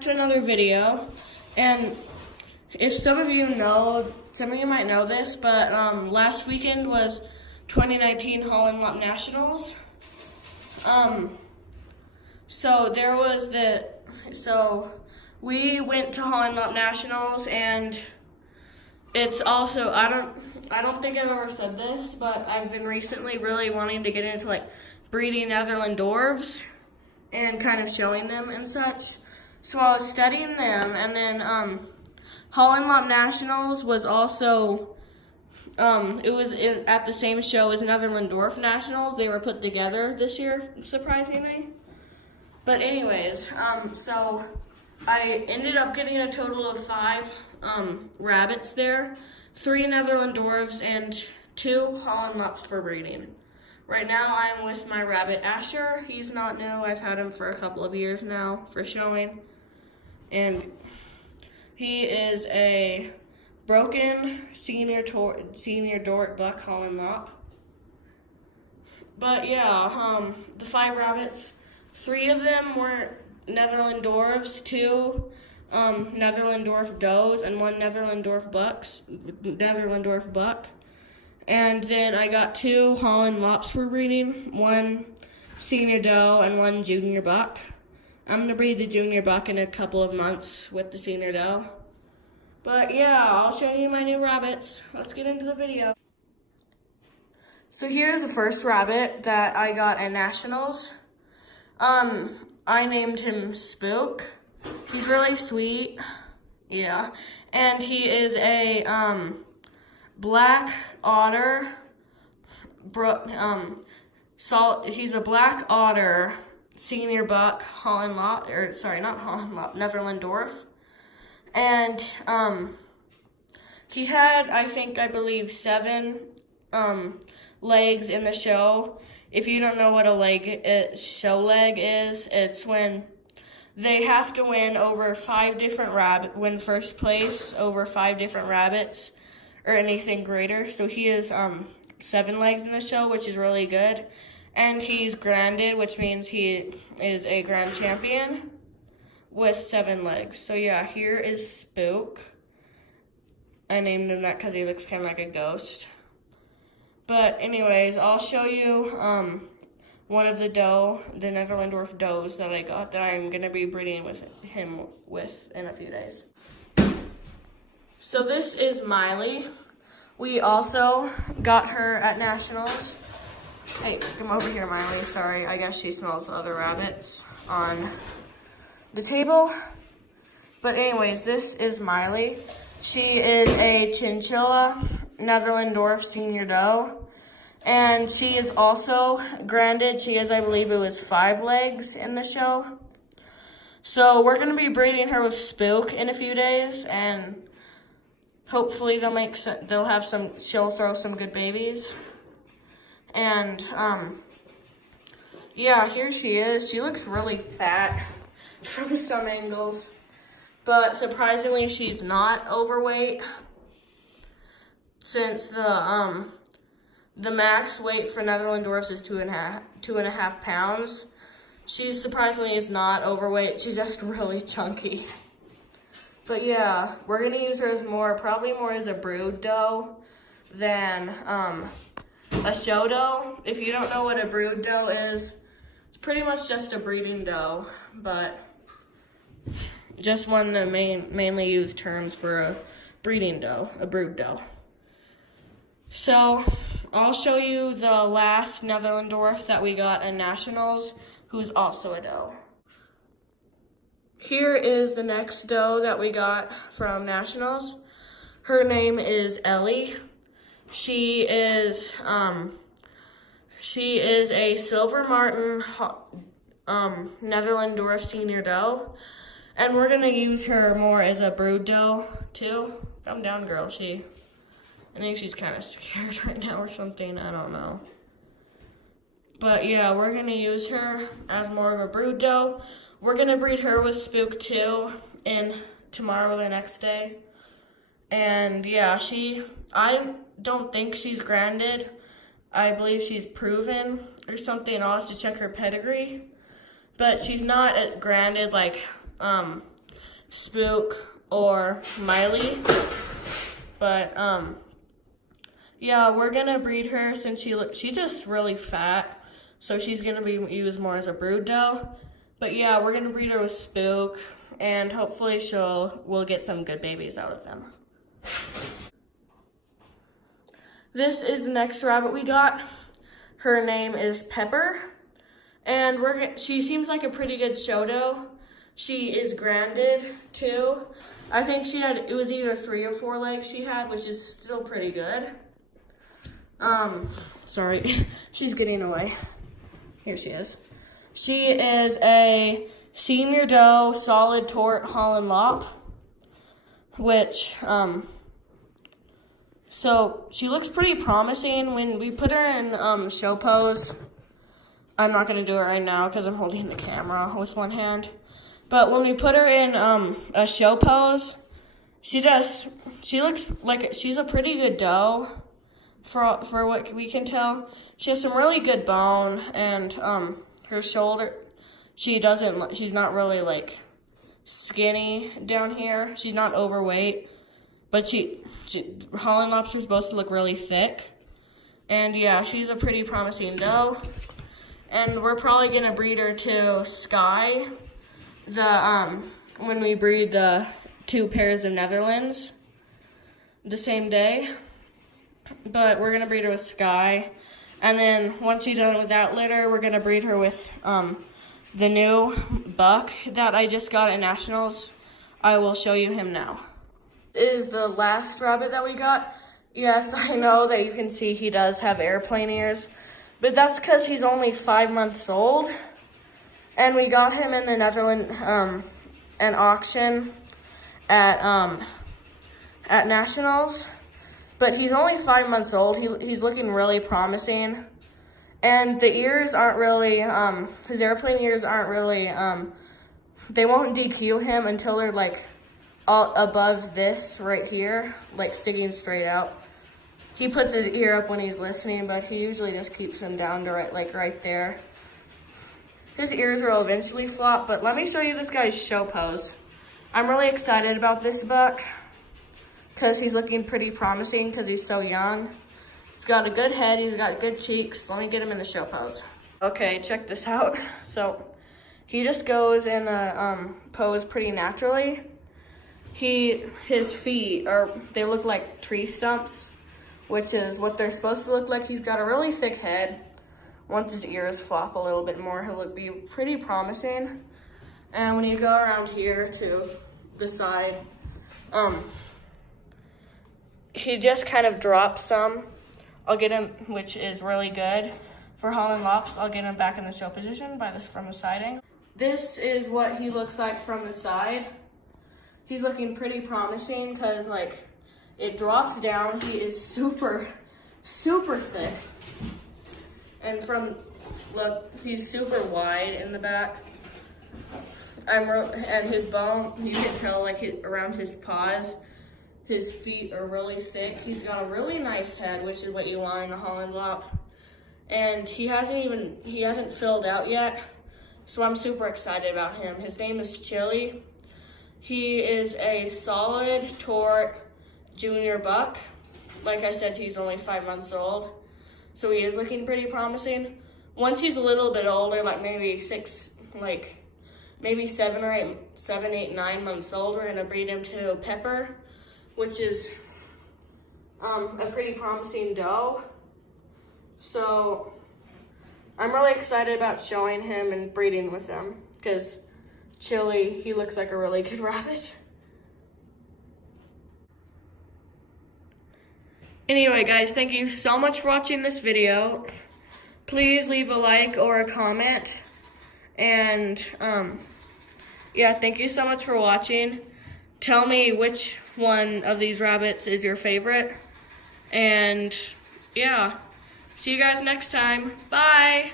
To another video, and if some of you might know this, but last weekend was 2019 Holland Lop Nationals. So we went to Holland Lop Nationals, and it's also, I don't think I've ever said this, but I've been recently really wanting to get into like breeding Netherland Dwarves and kind of showing them and such. So I was studying them, and then Holland Lop Nationals was also, at the same show as Netherland Dwarf Nationals. They were put together this year, surprisingly. But anyways, so I ended up getting a total of 5 rabbits there, 3 Netherland Dwarves, and 2 Holland Lops for breeding. Right now I'm with my rabbit Asher. He's not new. I've had him for a couple of years now for showing. And he is a broken senior Dort buck Holland Lop. But yeah, the 5 rabbits, 3 of them were Netherland Dwarfs, 2 Netherland Dwarf does, and 1 Netherland Dwarf buck. And then I got 2 Holland Lops for breeding, 1 senior doe and 1 junior buck. I'm going to breed the junior buck in a couple of months with the senior doe. But yeah, I'll show you my new rabbits. Let's get into the video. So here's the first rabbit that I got at Nationals. I named him Spook. He's really sweet. Yeah. And he is a black otter. He's a black otter senior buck Holland Lop, not Holland Lop, Netherland Dwarf. And he had, I believe 7 legs in the show. If you don't know what a show leg is, it's when they have to win over 5 different win first place over 5 different rabbits or anything greater. So he is 7 legs in the show, which is really good. And he's granded, which means he is a grand champion with 7 legs. So yeah, here is Spook. I named him that because he looks kind of like a ghost. But anyways, I'll show you one of the Netherland Dwarf does that I got that I'm going to be breeding with him in a few days. So this is Miley. We also got her at Nationals. Hey, come over here, Miley. Sorry, I guess she smells other rabbits on the table. But anyways, this is Miley. She is a chinchilla Netherland Dwarf senior doe. And she is also granded. She is, I believe it was 5 legs in the show. So we're going to be breeding her with Spook in a few days, and hopefully she'll throw some good babies. And yeah, here she is. She looks really fat from some angles, but surprisingly she's not overweight, since the max weight for Netherland Dwarfs is 2.5 pounds. She surprisingly is not overweight. She's just really chunky. But yeah, we're gonna use her probably more as a brood doe than a show doe. If you don't know what a brood doe is, it's pretty much just a breeding doe, but just one of the mainly used terms for a breeding doe, a brood doe. So I'll show you the last Netherland Dwarf that we got at Nationals, who's also a doe. Here is the next doe that we got from Nationals. Her name is Ellie. She is a Silver Martin Netherland Dwarf senior doe, and we're gonna use her more as a brood doe too. Calm down, girl. I think she's kind of scared right now or something. I don't know. But yeah, we're gonna use her as more of a brood doe. We're gonna breed her with Spook too tomorrow or the next day. And yeah, I don't think she's granded. I believe she's proven or something. I'll have to check her pedigree. But she's not granded like Spook or Miley. But yeah, we're gonna breed her since she's just really fat, so she's gonna be used more as a brood doe. But yeah, we're gonna breed her with Spook, and hopefully we'll get some good babies out of them. This is the next rabbit we got. Her name is Pepper, and she seems like a pretty good show doe. She is granded too. I think it was either 3 or 4 legs she had, which is still pretty good. Sorry, she's getting away. Here she is. She is a senior doe, solid tort Holland Lop, which, so she looks pretty promising. When we put her in show pose, I'm not going to do it right now because I'm holding the camera with one hand. But when we put her in a show pose, she looks like she's a pretty good doe for what we can tell. She has some really good bone, and her shoulder, she's not really like skinny down here. She's not overweight, but Holland Lops are supposed to look really thick. And yeah, she's a pretty promising doe. And we're probably gonna breed her to Sky, when we breed the 2 pairs of Netherlands the same day. But we're gonna breed her with Sky. And then once she's done with that litter, we're gonna breed her with the new buck that I just got at Nationals. I will show you him now. This is the last rabbit that we got. Yes, I know that you can see he does have airplane ears, but that's because he's only 5 months old. And we got him in the Netherlands, an auction at Nationals. But he's only 5 months old. He's looking really promising. And the ears aren't really, his airplane ears aren't really, they won't DQ him until they're like all above this right here, like sticking straight out. He puts his ear up when he's listening, but he usually just keeps them down to right there. His ears will eventually flop, but let me show you this guy's show pose. I'm really excited about this buck because he's looking pretty promising because he's so young. He's got a good head, he's got good cheeks. Let me get him in the show pose. Okay, check this out. So he just goes in a pose pretty naturally. His feet they look like tree stumps, which is what they're supposed to look like. He's got a really thick head. Once his ears flop a little bit more, he'll be pretty promising. And when you go around here to the side, he just kind of drops some. I'll get him, which is really good for Holland Lops. I'll get him back in the show position from the siding. This is what he looks like from the side. He's looking pretty promising because like it drops down. He is super, super thick. And look, he's super wide in the back. And his bone, you can tell like around his paws, his feet are really thick. He's got a really nice head, which is what you want in a Holland Lop. And he hasn't filled out yet, so I'm super excited about him. His name is Chili. He is a solid tort junior buck. Like I said, he's only 5 months old, so he is looking pretty promising. Once he's a little bit older, like maybe 7, 8, 9 months old, we're gonna breed him to Pepper, which is a pretty promising doe. So I'm really excited about showing him and breeding with him because Chili, he looks like a really good rabbit. Anyway, guys, thank you so much for watching this video. Please leave a like or a comment. And yeah, thank you so much for watching. Tell me which one of these rabbits is your favorite. And yeah, see you guys next time. Bye.